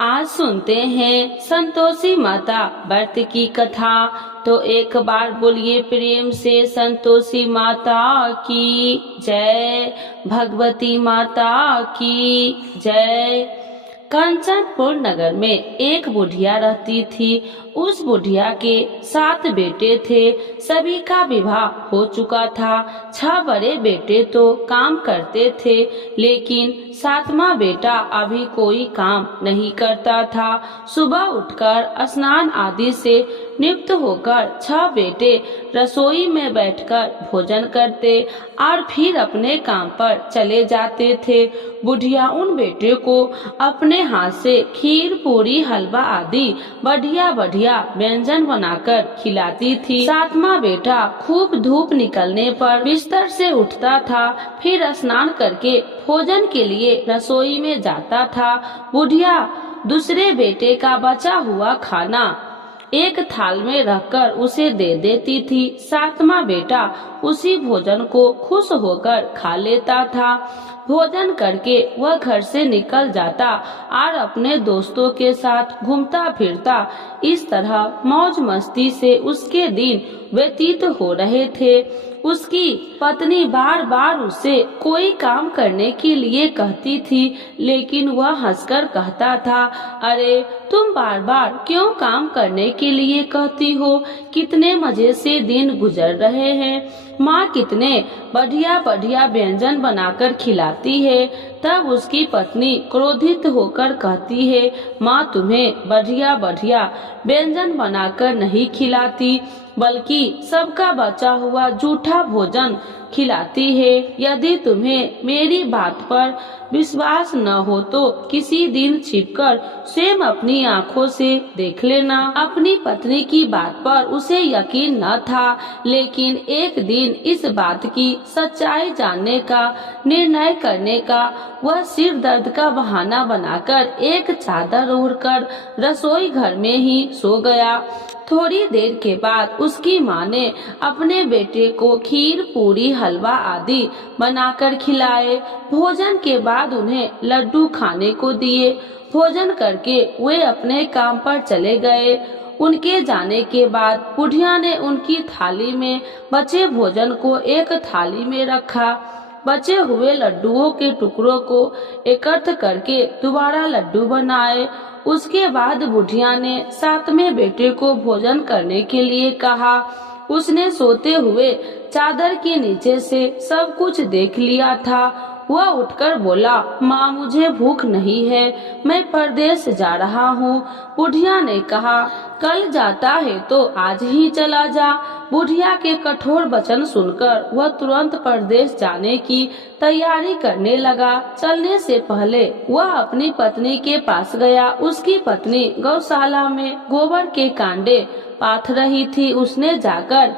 आज सुनते हैं संतोषी माता व्रत की कथा। तो एक बार बोलिए प्रेम से संतोषी माता की जय, भगवती माता की जय। कंचनपुर नगर में एक बुढ़िया रहती थी। उस बुढ़िया के 7 बेटे थे। सभी का विवाह हो चुका था। 6 बड़े बेटे तो काम करते थे, लेकिन 7वां बेटा अभी कोई काम नहीं करता था। सुबह उठकर स्नान आदि से नियुक्त होकर 6 बेटे रसोई में बैठकर भोजन करते और फिर अपने काम पर चले जाते थे। बुढ़िया उन बेटे को अपने हाथ से खीर, पूरी, हलवा आदि बढ़िया बढ़िया व्यंजन बनाकर खिलाती थी। 7वां बेटा खूब धूप निकलने पर बिस्तर से उठता था, फिर स्नान करके भोजन के लिए रसोई में जाता था। बुढ़िया दूसरे बेटे का बचा हुआ खाना एक थाल में रखकर उसे दे देती थी। 7वां बेटा उसी भोजन को खुश होकर खा लेता था। भोजन करके वह घर से निकल जाता और अपने दोस्तों के साथ घूमता फिरता। इस तरह मौज मस्ती से उसके दिन व्यतीत हो रहे थे। उसकी पत्नी बार बार उससे कोई काम करने के लिए कहती थी, लेकिन वह हंसकर कहता था, अरे तुम बार बार क्यों काम करने के लिए कहती हो? कितने मजे से दिन गुजर रहे हैं। माँ कितने बढ़िया बढ़िया व्यंजन बनाकर खिलाती है। तब उसकी पत्नी क्रोधित होकर कहती है, माँ तुम्हें बढ़िया बढ़िया व्यंजन बनाकर नहीं खिलाती, बल्कि सबका बचा हुआ जूठा भोजन खिलाती है। यदि तुम्हें मेरी बात पर विश्वास न हो तो किसी दिन छिपकर स्वयं अपनी आँखों से देख लेना। अपनी पत्नी की बात पर उसे यकीन न था, लेकिन एक दिन इस बात की सच्चाई जानने का निर्णय करने का वह सिर दर्द का बहाना बनाकर एक चादर ओढ़कर रसोई घर में ही सो गया। थोड़ी देर के बाद उसकी माँ ने अपने बेटे को खीर, पूरी, हलवा आदि बनाकर खिलाए। भोजन के बाद उन्हें लड्डू खाने को दिए। भोजन करके वे अपने काम पर चले गए। उनके जाने के बाद बुढ़िया ने उनकी थाली में बचे भोजन को एक थाली में रखा। बचे हुए लड्डुओं के टुकड़ों को एकत्र करके दोबारा लड्डू बनाए। उसके बाद बुढ़िया ने 7वें बेटे को भोजन करने के लिए कहा। उसने सोते हुए चादर के नीचे से सब कुछ देख लिया था। वह उठकर बोला, माँ मुझे भूख नहीं है, मैं परदेश जा रहा हूँ। बुढ़िया ने कहा, कल जाता है तो आज ही चला जा। बुढ़िया के कठोर वचन सुनकर वह तुरंत परदेश जाने की तैयारी करने लगा। चलने से पहले वह अपनी पत्नी के पास गया। उसकी पत्नी गौशाला में गोबर के कांडे पाथ रही थी। उसने जाकर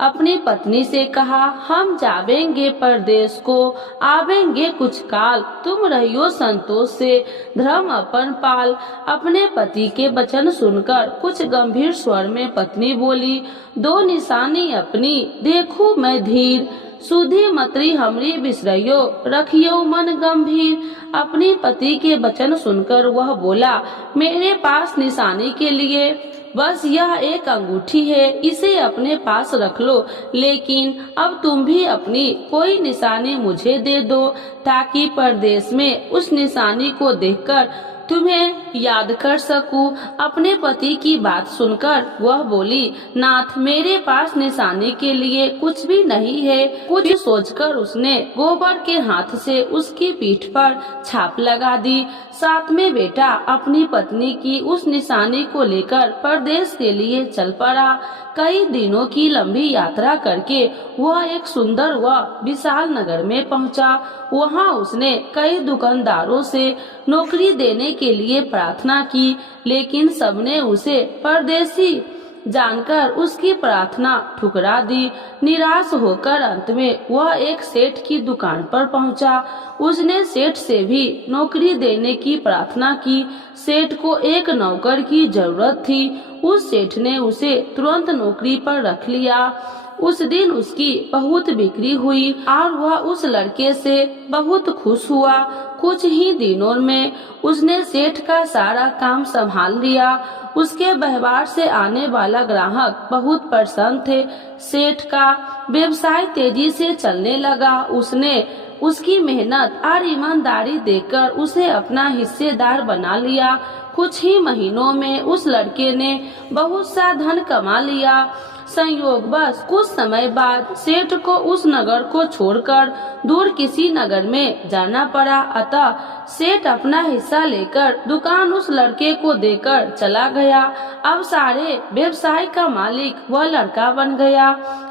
अपनी पत्नी से कहा, हम जावेंगे परदेश को, आवेंगे कुछ काल, तुम रहियो संतोष से, धर्म अपन पाल। अपने पति के वचन सुनकर कुछ गंभीर स्वर में पत्नी बोली, 2 निशानी अपनी देखूं मैं धीर, सुधी मतरी हमरी बिसरइयो, रखियो मन गंभीर। अपनी पति के वचन सुनकर वह बोला, मेरे पास निशानी के लिए बस यह एक अंगूठी है, इसे अपने पास रख लो, लेकिन अब तुम भी अपनी कोई निशानी मुझे दे दो, ताकि परदेश में उस निशानी को देखकर तुम्हें याद कर सकूं। अपने पति की बात सुनकर वह बोली, नाथ मेरे पास निशानी के लिए कुछ भी नहीं है। कुछ सोचकर उसने गोबर के हाथ से उसकी पीठ पर छाप लगा दी। 7वें बेटा अपनी पत्नी की उस निशानी को लेकर परदेश के लिए चल पड़ा। कई दिनों की लंबी यात्रा करके वह एक सुंदर व विशाल नगर में पहुंचा। वहां उसने कई दुकानदारों से नौकरी देने के लिए प्रार्थना की, लेकिन सबने उसे परदेशी जानकर उसकी प्रार्थना ठुकरा दी। निराश होकर अंत में वह एक सेठ की दुकान पर पहुंचा। उसने सेठ से भी नौकरी देने की प्रार्थना की। सेठ को एक नौकर की जरूरत थी। उस सेठ ने उसे तुरंत नौकरी पर रख लिया। उस दिन उसकी बहुत बिक्री हुई और वह उस लड़के से बहुत खुश हुआ। कुछ ही दिनों में उसने सेठ का सारा काम संभाल लिया। उसके व्यवहार से आने वाला ग्राहक बहुत प्रसन्न थे। सेठ का व्यवसाय तेजी से चलने लगा। उसने उसकी मेहनत और ईमानदारी देखकर उसे अपना हिस्सेदार बना लिया। कुछ ही महीनों में उस लड़के ने बहुत सा धन कमा लिया। संयोगवश कुछ समय बाद सेठ को उस नगर को छोड़कर दूर किसी नगर में जाना पड़ा। अतः सेठ अपना हिस्सा लेकर दुकान उस लड़के को देकर चला गया। अब सारे व्यवसाय का मालिक वह लड़का बन गया।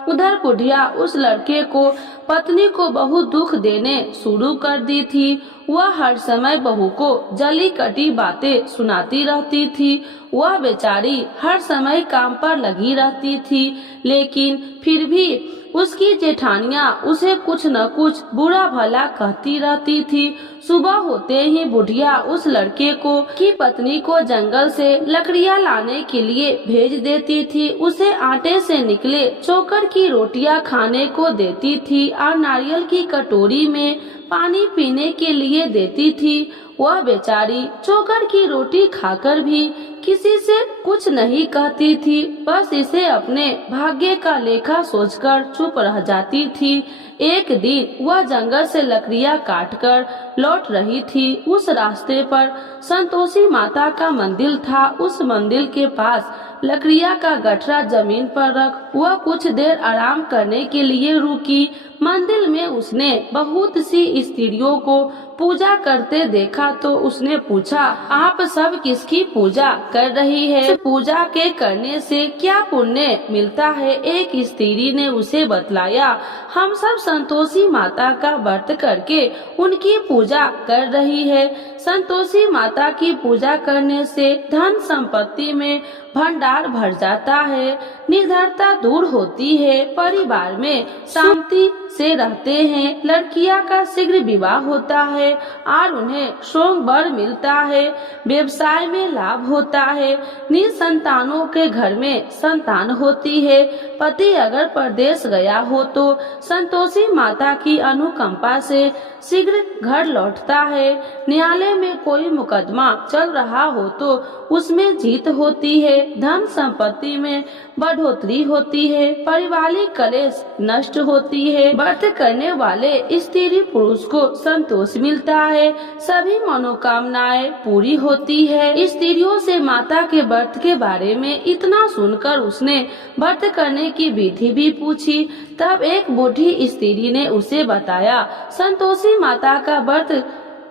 उधर बुढ़िया उस लड़के को पत्नी को बहुत दुख देने शुरू कर दी थी। वह हर समय बहू को जली कटी बातें सुनाती रहती थी। वह बेचारी हर समय काम पर लगी रहती थी, लेकिन फिर भी उसकी जेठानियां उसे कुछ न कुछ बुरा भला कहती रहती थी। सुबह होते ही बुढ़िया उस लड़के को की पत्नी को जंगल से लकड़ियां लाने के लिए भेज देती थी। उसे आटे से निकले चोकर की रोटियां खाने को देती थी और नारियल की कटोरी में पानी पीने के लिए देती थी। वह बेचारी चोकर की रोटी खाकर भी किसी से कुछ नहीं कहती थी, बस इसे अपने भाग्य का लेखा सोचकर चुप रह जाती थी। एक दिन वह जंगल से लकड़ियां काटकर लौट रही थी। उस रास्ते पर संतोषी माता का मंदिर था। उस मंदिर के पास लकड़ियां का गठरा जमीन पर रख वह कुछ देर आराम करने के लिए रुकी। मंदिर में उसने बहुत सी स्त्रियों को पूजा करते देखा तो उसने पूछा, आप सब किसकी पूजा कर रही है? पूजा के करने से क्या पुण्य मिलता है? एक स्त्री ने उसे बतलाया, हम सब संतोषी माता का व्रत करके उनकी पूजा कर रही है। संतोषी माता की पूजा करने से धन संपत्ति में भंडार भर जाता है, निर्धनता दूर होती है, परिवार में शांति से रहते हैं, लड़कियां का शीघ्र विवाह होता है और उन्हें शोक बर मिलता है, व्यवसाय में लाभ होता है, निसंतानों के घर में संतान होती है। पति अगर परदेश गया हो तो संतोषी माता की अनुकंपा से शीघ्र घर लौटता है। न्यायालय में कोई मुकदमा चल रहा हो तो उसमें जीत होती है, धन संपत्ति में बढ़ोतरी होती है, पारिवारिक कलेश नष्ट होती है, व्रत करने वाले स्त्री पुरुष को संतोष मिलता है, सभी मनोकामनाएं पूरी होती है। स्त्रियों से माता के व्रत के बारे में इतना सुनकर उसने व्रत करने की विधि भी पूछी। तब एक बूढ़ी स्त्री ने उसे बताया, संतोषी माता का व्रत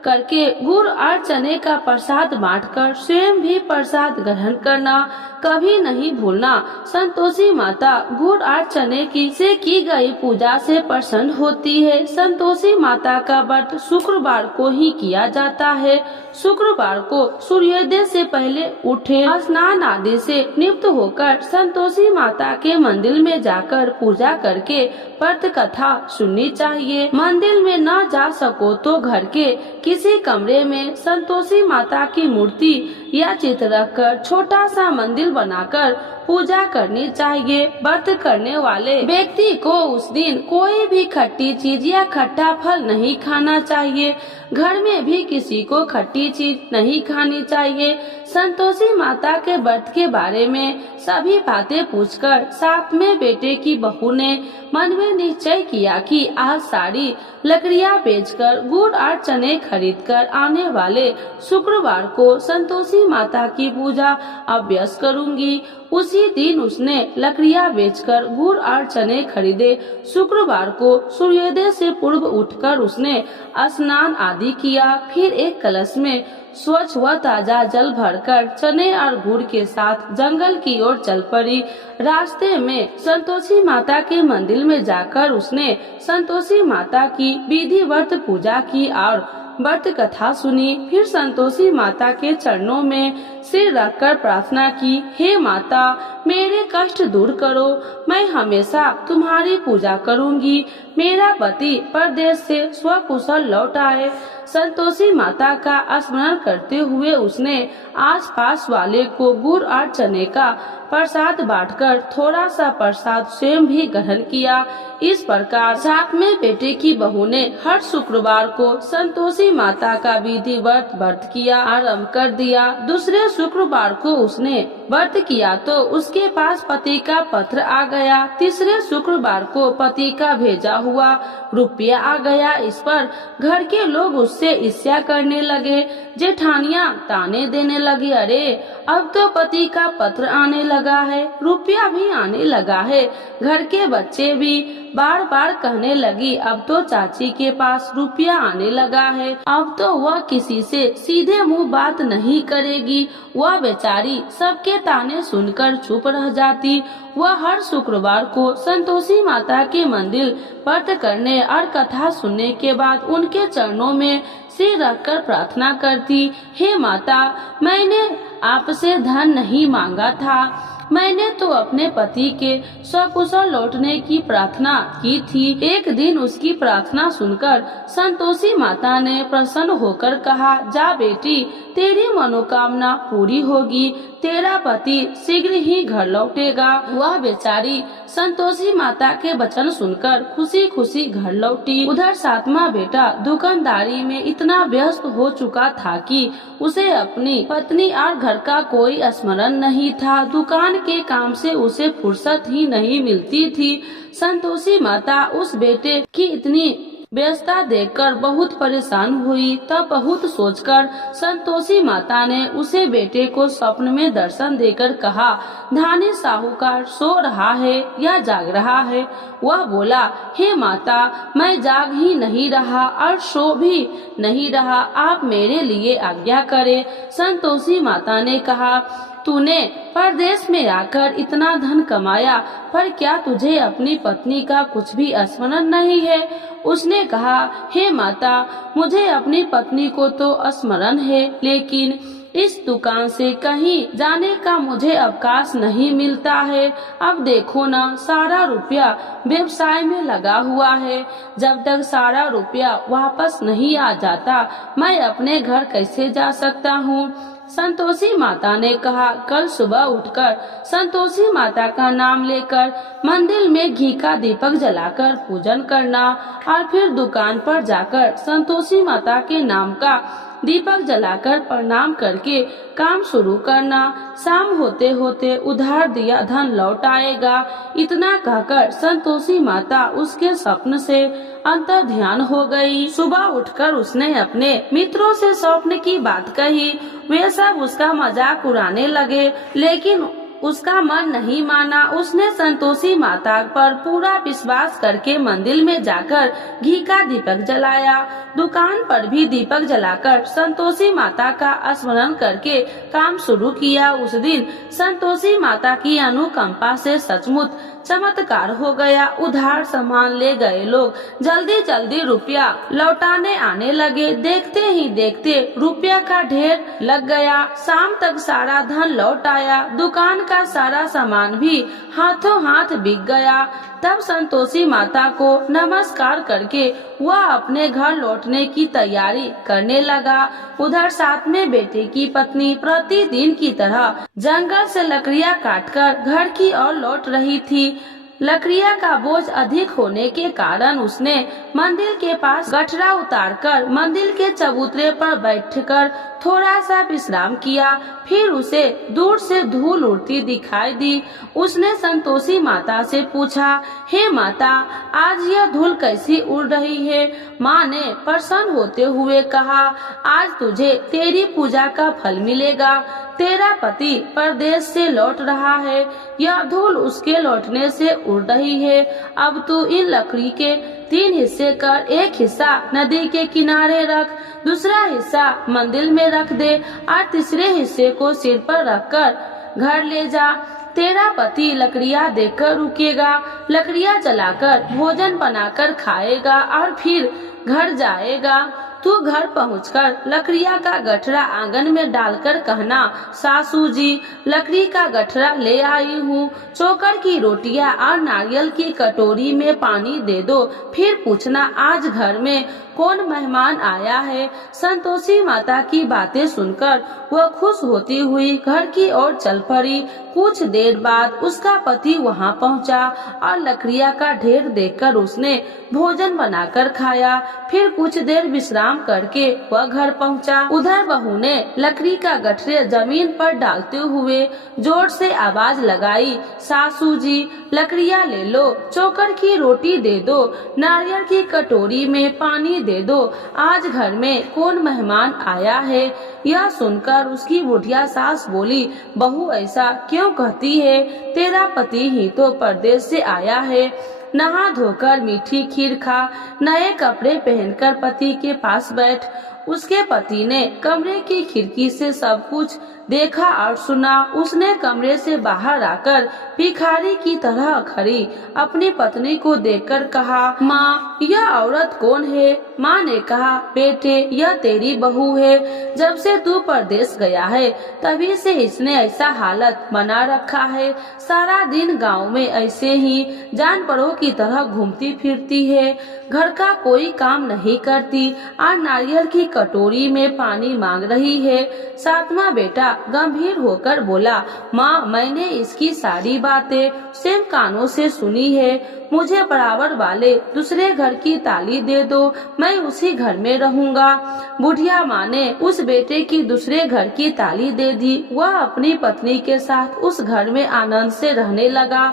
करके गुड़ और चने का प्रसाद बांटकर स्वयं भी प्रसाद ग्रहण करना कभी नहीं भूलना। संतोषी माता गुड़ और चने से की गई पूजा से प्रसन्न होती है। संतोषी माता का व्रत शुक्रवार को ही किया जाता है। शुक्रवार को सूर्योदय से पहले उठे, स्नान आदि से निवृत्त होकर संतोषी माता के मंदिर में जाकर पूजा करके व्रत कथा सुननी चाहिए। मंदिर में न जा सको तो घर के किसी कमरे में संतोषी माता की मूर्ति या चित्र रखकर छोटा सा मंदिर बनाकर पूजा करनी चाहिए। व्रत करने वाले व्यक्ति को उस दिन कोई भी खट्टी चीज या खट्टा फल नहीं खाना चाहिए। घर में भी किसी को खट्टी चीज नहीं खानी चाहिए। संतोषी माता के व्रत के बारे में सभी बातें पूछकर साथ में बेटे की बहू ने मन में निश्चय किया कि आज सारी लकड़ियां बेचकर गुड़ और चने खरीदकर आने वाले शुक्रवार को संतोषी माता की पूजा अभ्यास करूंगी। उसी दिन उसने लकड़ियां बेचकर गुड़ और चने खरीदे। शुक्रवार को सूर्योदय से पूर्व उठकर उसने स्नान आदि किया। फिर एक कलश में स्वच्छ व ताजा जल भरकर चने और गुड़ के साथ जंगल की ओर चल पड़ी। रास्ते में संतोषी माता के मंदिर में जाकर उसने संतोषी माता की विधिवत पूजा की और व्रत कथा सुनी। फिर संतोषी माता के चरणों में सिर रखकर प्रार्थना की, हे माता, मेरे कष्ट दूर करो, मैं हमेशा तुम्हारी पूजा करूंगी। मेरा पति परदेश से स्वकुशल लौट आए। संतोषी माता का स्मरण करते हुए उसने आसपास वाले को गुड़ और चने का प्रसाद बांटकर थोड़ा सा प्रसाद स्वयं भी ग्रहण किया। इस प्रकार साथ में बेटे की बहू ने हर शुक्रवार को संतोषी माता का विधिवत व्रत किया आरंभ कर दिया। दूसरे शुक्रवार को उसने व्रत किया तो उसके पास पति का पत्र आ गया। तीसरे शुक्रवार को पति का भेजा हुआ रुपया आ गया। इस पर घर के लोग उससे ईर्ष्या करने लगे। जेठानियां ताने देने लगी, अरे अब तो पति का पत्र आने लगा है, रुपया भी आने लगा है। घर के बच्चे भी बार बार कहने लगी, अब तो चाची के पास रुपया आने लगा है, अब तो वह किसी से सीधे मुंह बात नहीं करेगी। वह बेचारी सबके ताने सुनकर चुप रह जाती। वह हर शुक्रवार को संतोषी माता के मंदिर व्रत करने और कथा सुनने के बाद उनके चरणों में सिर रखकर प्रार्थना करती, हे माता, मैंने आपसे धन नहीं मांगा था, मैंने तो अपने पति के सकुशल लौटने की प्रार्थना की थी। एक दिन उसकी प्रार्थना सुनकर संतोषी माता ने प्रसन्न होकर कहा, जा बेटी, तेरी मनोकामना पूरी होगी, तेरा पति शीघ्र ही घर लौटेगा। वह बेचारी संतोषी माता के वचन सुनकर खुशी खुशी घर लौटी। उधर सातवां बेटा दुकानदारी में इतना व्यस्त हो चुका था कि उसे अपनी पत्नी और घर का कोई स्मरण नहीं था। दुकान के काम से उसे फुर्सत ही नहीं मिलती थी। संतोषी माता उस बेटे की इतनी व्यस्तता देखकर बहुत परेशान हुई। तब बहुत सोचकर संतोषी माता ने उसे बेटे को स्वप्न में दर्शन देकर कहा, धानी साहूकार सो रहा है या जाग रहा है? वह बोला, हे माता, मैं जाग ही नहीं रहा और सो भी नहीं रहा, आप मेरे लिए आज्ञा करें। संतोषी माता ने कहा, तूने परदेश में आकर इतना धन कमाया, पर क्या तुझे अपनी पत्नी का कुछ भी स्मरण नहीं है? उसने कहा, हे माता, मुझे अपनी पत्नी को तो स्मरण है, लेकिन इस दुकान से कहीं जाने का मुझे अवकाश नहीं मिलता है। अब देखो ना, सारा रुपया व्यवसाय में लगा हुआ है। जब तक सारा रुपया वापस नहीं आ जाता, मैं अपने घर कैसे जा सकता हूँ? संतोषी माता ने कहा, कल सुबह उठकर संतोषी माता का नाम लेकर मंदिर में घी का दीपक जलाकर पूजन करना और फिर दुकान पर जाकर संतोषी माता के नाम का दीपक जलाकर प्रणाम करके काम शुरू करना। शाम होते होते उधार दिया धन लौट आएगा। इतना कहकर संतोषी माता उसके स्वप्न से अंतर ध्यान हो गई। सुबह उठकर उसने अपने मित्रों से स्वप्न की बात कही। वे सब उसका मजाक उड़ाने लगे, लेकिन उसका मन नहीं माना। उसने संतोषी माता पर पूरा विश्वास करके मंदिर में जाकर घी का दीपक जलाया। दुकान पर भी दीपक जलाकर संतोषी माता का स्मरण करके काम शुरू किया। उस दिन संतोषी माता की अनुकंपा से सचमुच चमत्कार हो गया। उधार सामान ले गए लोग जल्दी जल्दी रुपया लौटाने आने लगे। देखते ही देखते रुपया का ढेर लग गया। शाम तक सारा धन लौट आया। दुकान का सारा सामान भी हाथों हाथ बिक गया। तब संतोषी माता को नमस्कार करके वह अपने घर लौटने की तैयारी करने लगा। उधर साथ में बेटे की पत्नी प्रतिदिन की तरह जंगल से लकड़ियां काटकर घर की ओर लौट रही थी। लकड़ियां का बोझ अधिक होने के कारण उसने मंदिर के पास गठरा उतारकर मंदिर के चबूतरे पर बैठकर थोड़ा सा विश्राम किया। फिर उसे दूर से धूल उड़ती दिखाई दी। उसने संतोषी माता से पूछा, हे माता, आज यह धूल कैसी उड़ रही है? माँ ने प्रसन्न होते हुए कहा, आज तुझे तेरी पूजा का फल मिलेगा। तेरा पति परदेश से लौट रहा है, यह धूल उसके लौटने से उड़ रही है। अब तू इन लकड़ी के 3 हिस्से कर, एक हिस्सा नदी के किनारे रख, दूसरा हिस्सा मंदिर में रख दे और तीसरे हिस्से को सिर पर रखकर घर ले जा। तेरा पति लकड़ियां देखकर रुकेगा, लकड़ियां जलाकर भोजन बनाकर खाएगा और फिर घर जाएगा। तू घर पहुंचकर लकड़िया का गठरा आंगन में डालकर कहना, सासू जी लकड़ी का गठरा ले आई हूँ, चोकर की रोटियां और नारियल की कटोरी में पानी दे दो। फिर पूछना आज घर में कौन मेहमान आया है। संतोषी माता की बातें सुनकर वह खुश होती हुई घर की ओर चल पड़ी। कुछ देर बाद उसका पति वहां पहुंचा और लकड़ियां का ढेर देखकर उसने भोजन बनाकर खाया। फिर कुछ देर विश्राम करके वह घर पहुंचा। उधर बहू ने लकड़ी का गठरे जमीन पर डालते हुए जोर से आवाज लगाई, सासू जी लकड़ियां ले लो, चोकर की रोटी दे दो, नारियल की कटोरी में पानी दे दो, आज घर में कौन मेहमान आया है। यह सुनकर उसकी बुढ़िया सास बोली, बहू ऐसा क्यों कहती है, तेरा पति ही तो परदेश से आया है। नहा धोकर मीठी खीर खा, नए कपड़े पहनकर पति के पास बैठ। उसके पति ने कमरे की खिड़की से सब कुछ देखा और सुना। उसने कमरे से बाहर आकर भिखारी की तरह खड़ी अपनी पत्नी को देखकर कहा, माँ यह औरत कौन है। माँ ने कहा, बेटे यह तेरी बहू है, जब से तू परदेश गया है तभी से इसने ऐसा हालत बना रखा है। सारा दिन गांव में ऐसे ही जानवरों की तरह घूमती फिरती है, घर का कोई काम नहीं करती और नारियल की कटोरी में पानी मांग रही है। सातवां बेटा गंभीर होकर बोला, माँ मैंने इसकी सारी बातें सेम कानों से सुनी है, मुझे बराबर वाले दूसरे घर की ताली दे दो, मैं उसी घर में रहूंगा। बुढ़िया माँ ने उस बेटे की दूसरे घर की ताली दे दी। वह अपनी पत्नी के साथ उस घर में आनंद से रहने लगा।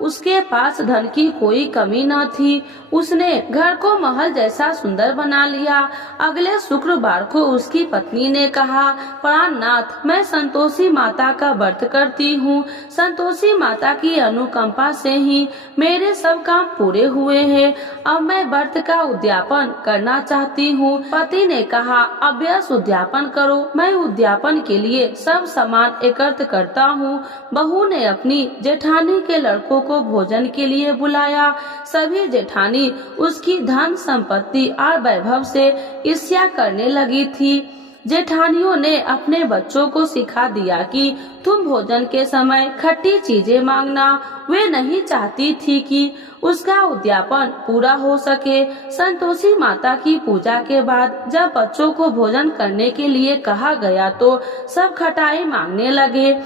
उसके पास धन की कोई कमी न थी। उसने घर को महल जैसा सुंदर बना लिया। अगले शुक्रवार को उसकी पत्नी ने कहा, प्राणनाथ मैं संतोषी माता का व्रत करती हूँ। संतोषी माता की अनुकंपा से ही मेरे सब काम पूरे हुए हैं। अब मैं व्रत का उद्यापन करना चाहती हूँ। पति ने कहा, अभ्यास उद्यापन करो, मैं उद्यापन के लिए सब सामान एकत्र करता हूँ। बहू ने अपनी जेठानी के लड़कों को भोजन के लिए बुलाया। सभी जेठानी उसकी धन संपत्ति और वैभव से ईर्ष्या करने लगी थी। जेठानियों ने अपने बच्चों को सिखा दिया कि तुम भोजन के समय खट्टी चीजें मांगना। वे नहीं चाहती थी कि उसका उद्यापन पूरा हो सके। संतोषी माता की पूजा के बाद जब बच्चों को भोजन करने के लिए कहा गया तो सब खटाई मांगने लगे।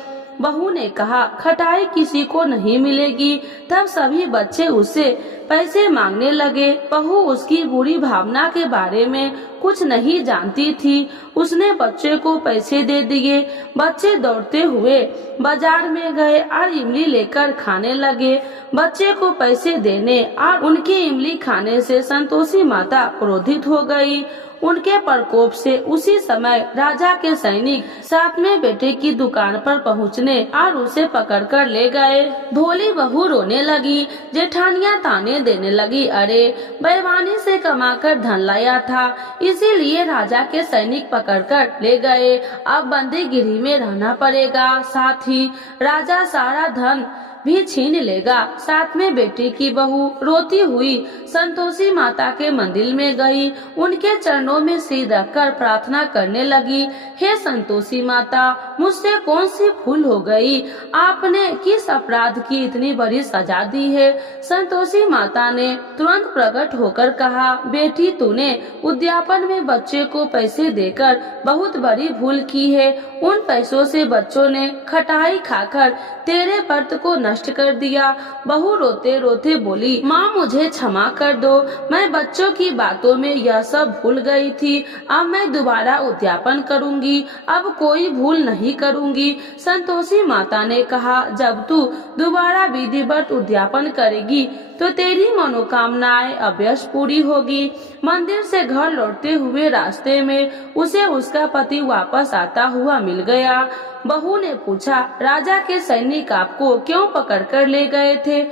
बहू ने कहा, खटाई किसी को नहीं मिलेगी। तब सभी बच्चे उससे पैसे मांगने लगे। बहू उसकी बुरी भावना के बारे में कुछ नहीं जानती थी। उसने बच्चे को पैसे दे दिए। बच्चे दौड़ते हुए बाजार में गए और इमली लेकर खाने लगे। बच्चे को पैसे देने और उनकी इमली खाने से संतोषी माता क्रोधित हो गई। उनके प्रकोप से उसी समय राजा के सैनिक सातवें बेटे की दुकान पर पहुंचने और उसे पकड़कर ले गए। भोली बहू रोने लगी। जेठानियां ताने देने लगी, अरे बेईमानी से कमाकर धन लाया था, इसीलिए राजा के सैनिक पकड़कर ले गए। अब बंदीगिरी में रहना पड़ेगा, साथ ही राजा सारा धन भी छीन लेगा। सातवें बेटे की बहू रोती हुई संतोषी माता के मंदिर में गई। उनके चरणों में सिर रखकर प्रार्थना करने लगी, हे संतोषी माता मुझसे कौन सी भूल हो गई, आपने किस अपराध की इतनी बड़ी सजा दी है। संतोषी माता ने तुरंत प्रकट होकर कहा, बेटी तूने उद्यापन में बच्चे को पैसे देकर बहुत बड़ी भूल की है। उन पैसों से बच्चों ने खटाई खाकर तेरे व्रत को नष्ट कर दिया। बहू रोते रोते बोली, माँ मुझे क्षमा कर दो, मैं बच्चों की बातों में यह सब भूल गई थी। अब मैं दोबारा उद्यापन करूंगी, अब कोई भूल नहीं करूंगी। संतोषी माता ने कहा, जब तू दोबारा विधिवत उद्यापन करेगी तो तेरी मनोकामनाएं अवश्य पूरी होगी। मंदिर से घर लौटते हुए रास्ते में उसे उसका पति वापस आता हुआ मिल गया। बहू ने पूछा, राजा के सैनिक आपको क्यों पकड़ कर ले गए थे।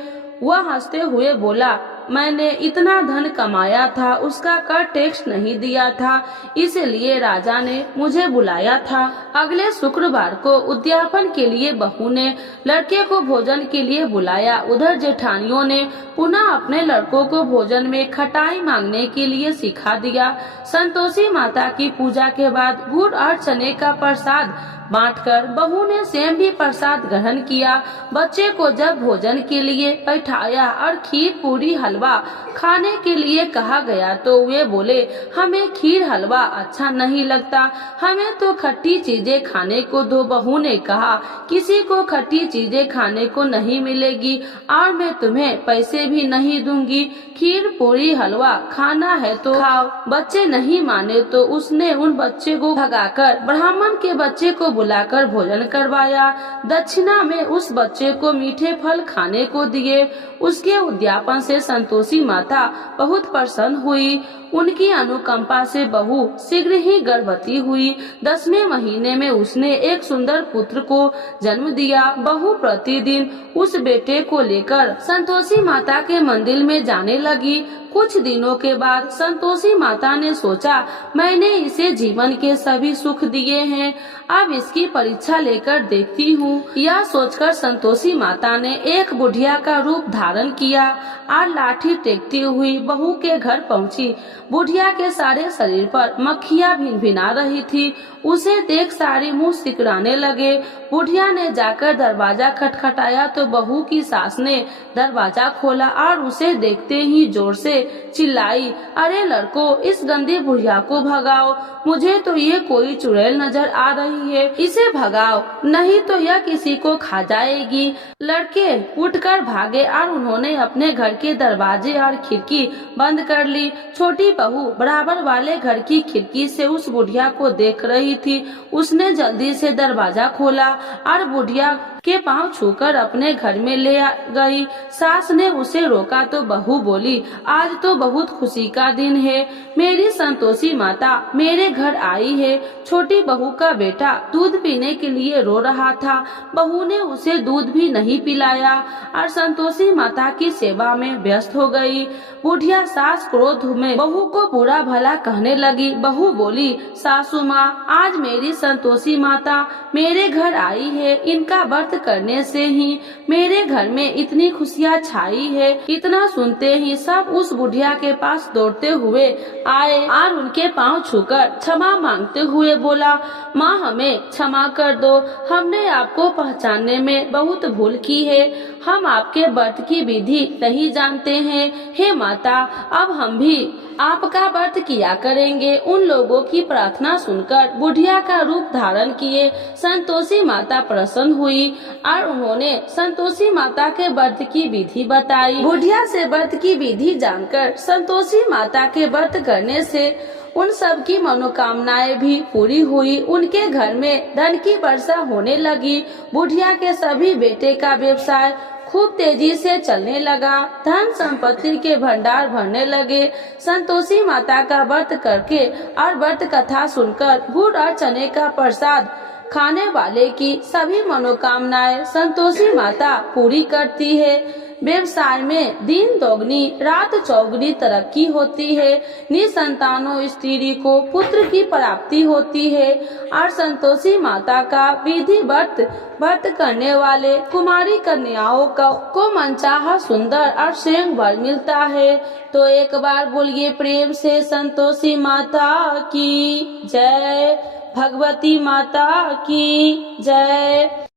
वह हंसते हुए बोला, मैंने इतना धन कमाया था, उसका कर टैक्स नहीं दिया था, इसलिए राजा ने मुझे बुलाया था। अगले शुक्रवार को उद्यापन के लिए बहू ने लड़के को भोजन के लिए बुलाया। उधर जेठानियों ने पुनः अपने लड़कों को भोजन में खटाई मांगने के लिए सिखा दिया। संतोषी माता की पूजा के बाद गुड़ और चने का प्रसाद बांटकर बहू ने स्वयं भी प्रसाद ग्रहण किया। बच्चे को जब भोजन के लिए बैठाया और खीर पूरी हलवा खाने के लिए कहा गया तो वे बोले, हमें खीर हलवा अच्छा नहीं लगता, हमें तो खट्टी चीजें खाने को दो। बहू ने कहा, किसी को खट्टी चीजें खाने को नहीं मिलेगी और मैं तुम्हें पैसे भी नहीं दूंगी। खीर पूरी हलवा खाना है तो खाओ। बच्चे नहीं माने तो उसने उन बच्चे को भगाकर ब्राह्मण के बच्चे को बुलाकर भोजन करवाया। दक्षिणा में उस बच्चे को मीठे फल खाने को दिए। उसके उद्यापन से संतोषी माता बहुत प्रसन्न हुई। उनकी अनुकंपा से बहू शीघ्र ही गर्भवती हुई। 10वें महीने में उसने एक सुंदर पुत्र को जन्म दिया। बहू प्रतिदिन उस बेटे को लेकर संतोषी माता के मंदिर में जाने लगी। कुछ दिनों के बाद संतोषी माता ने सोचा, मैंने इसे जीवन के सभी सुख दिए हैं, अब इसकी परीक्षा लेकर देखती हूँ। यह सोचकर संतोषी माता ने एक बुढ़िया का रूप धारण किया और लाठी टेकती हुई बहू के घर पहुँची। बुढ़िया के सारे शरीर पर मक्खियाँ भिनभिना रही थी। उसे देख सारे मुंह सिकराने लगे। बुढ़िया ने जाकर दरवाजा खटखटाया तो बहू की सास ने दरवाजा खोला और उसे देखते ही जोर से चिल्लाई, अरे लड़को, इस गंदी बुढ़िया को भगाओ, मुझे तो ये कोई चुड़ैल नजर आ रही है, इसे भगाओ, नहीं तो यह किसी को खा जाएगी। लड़के उठकर भागे और उन्होंने अपने घर के दरवाजे और खिड़की बंद कर ली। छोटी बहू बराबर वाले घर की खिड़की से उस बुढ़िया को देख रही थी। उसने जल्दी से दरवाजा खोला और बुढ़िया के पांव छूकर अपने घर में ले गई। सास ने उसे रोका तो बहू बोली, आज तो बहुत खुशी का दिन है, मेरी संतोषी माता मेरे घर आई है। छोटी बहू का बेटा दूध पीने के लिए रो रहा था। बहू ने उसे दूध भी नहीं पिलाया और संतोषी माता की सेवा में व्यस्त हो गई। बुढ़िया सास क्रोध में बहू को बुरा भला कहने लगी। बहू बोली, सासू माँ, आज मेरी संतोषी माता मेरे घर आई है, इनका व्रत करने से ही मेरे घर में इतनी खुशियाँ छाई है। इतना सुनते ही सब उस बुढ़िया के पास दौड़ते हुए आए और उनके पांव छूकर क्षमा मांगते हुए बोला, माँ हमें क्षमा कर दो, हमने आपको पहचानने में बहुत भूल की है, हम आपके व्रत की विधि नहीं जानते हैं। हे माता, अब हम भी आपका व्रत किया करेंगे। उन लोगों की प्रार्थना सुनकर बुढ़िया का रूप धारण किए संतोषी माता प्रसन्न हुई और उन्होंने संतोषी माता के व्रत की विधि बताई। बुढ़िया से व्रत की विधि जानकर संतोषी माता के व्रत करने से उन सब की मनोकामनाएं भी पूरी हुई। उनके घर में धन की वर्षा होने लगी। बुढ़िया के सभी बेटे का व्यवसाय खूब तेजी से चलने लगा। धन संपत्ति के भंडार भरने लगे। संतोषी माता का व्रत करके और व्रत कथा सुनकर गुड़ और चने का प्रसाद खाने वाले की सभी मनोकामनाएं संतोषी माता पूरी करती है। व्यवसाय में दिन दोगुनी रात चौगुनी तरक्की होती है। निसंतानों स्त्री को पुत्र की प्राप्ति होती है और संतोषी माता का विधि व्रत करने वाले कुमारी कन्याओं को मनचाहा सुंदर और स्वयं वर मिलता है। तो एक बार बोलिए प्रेम से, संतोषी माता की जय, भगवती माता की जय।